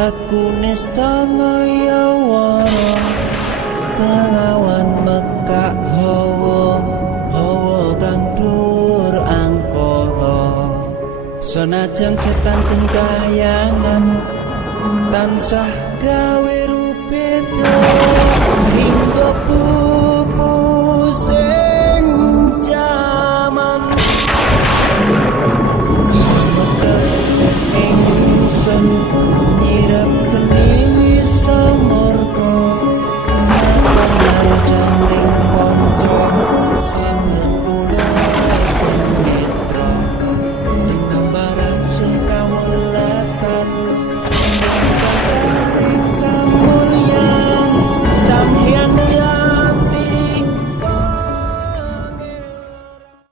laku nistana ya wara kelawan mekak hawa kang dhuwur angkara senajan setan kengkayangan tansah gawe rupeda hingga